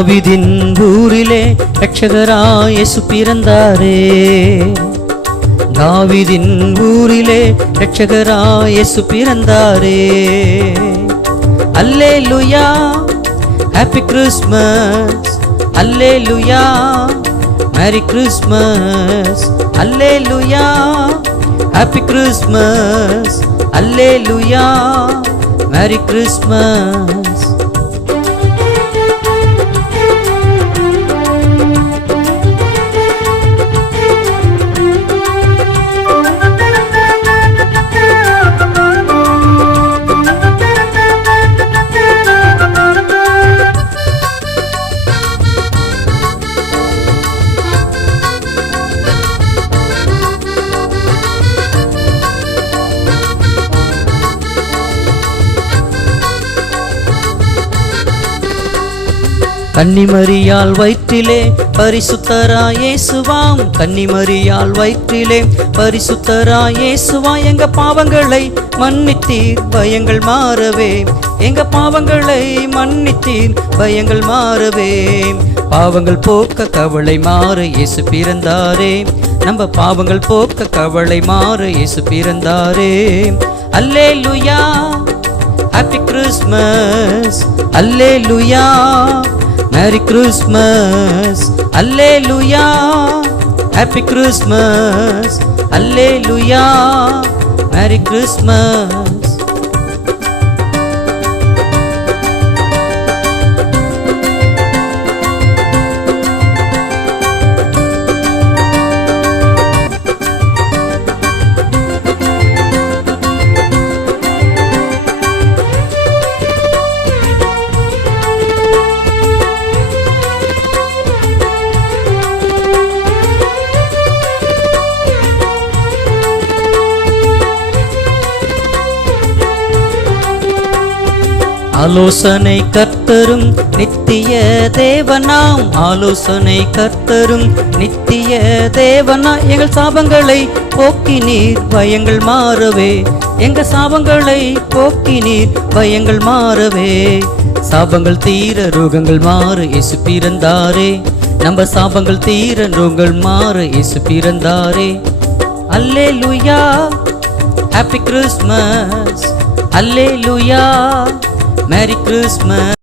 தாவீதின் ஊரிலே இரட்சகராய் இயேசு பிறந்தாரே. தாவீதின் ஊரிலே இரட்சகராய் இயேசு பிறந்தாரே. அல்லேலூயா, ஹாப்பி கிறிஸ்மஸ். அல்லேலூயா, மேரி கிறிஸ்மஸ். அல்லேலூயா, ஹாப்பி கிறிஸ்மஸ். அல்லேலூயா, மேரி கிறிஸ்மஸ். கன்னிமரியாள் வயிற்றிலே பரிசுத்தராய் இயேசுவாம். கன்னிமரியாள் வயிற்றிலே பரிசுத்தராய் இயேசுவாம். எங்க பாவங்களை மன்னித்தீர் பயங்கள் மாறவே. எங்க பாவங்களை மன்னித்தீர் பயங்கள் மாறவே. பாவங்கள் போக்க கவலை மாற இயேசு பிறந்தாரே. நம்ம பாவங்கள் போக்க கவலை மாற இயேசு பிறந்தாரே. அல்லேலூயா, ஹாப்பி கிறிஸ்மஸ். அல்லேலூயா, மேரி கிறிஸ்மஸ். அல்லேலூயா, ஹாப்பி கிறிஸ்மஸ். அல்லேலூயா, மேரி கிறிஸ்மஸ். ஆலோசனை கர்த்தரும் நித்திய தேவனாம். ஆலோசனை கர்த்தரும் நித்திய தேவனா. எங்கள் சாபங்களை போக்கினீர் பயங்கள் மாறவே. எங்க சாபங்களை போக்கினீர் பயங்கள் மாறவே. சாபங்கள் தீர ரோகங்கள் மாற இயேசு பிறந்தாரே. நம்ம சாபங்கள் தீர ரோகங்கள் மாற இயேசு பிறந்தாரே. அல்லேலூயா, ஹாப்பி கிறிஸ்மஸ். அல்லேலூயா, மேரி கிறிஸ்மஸ்.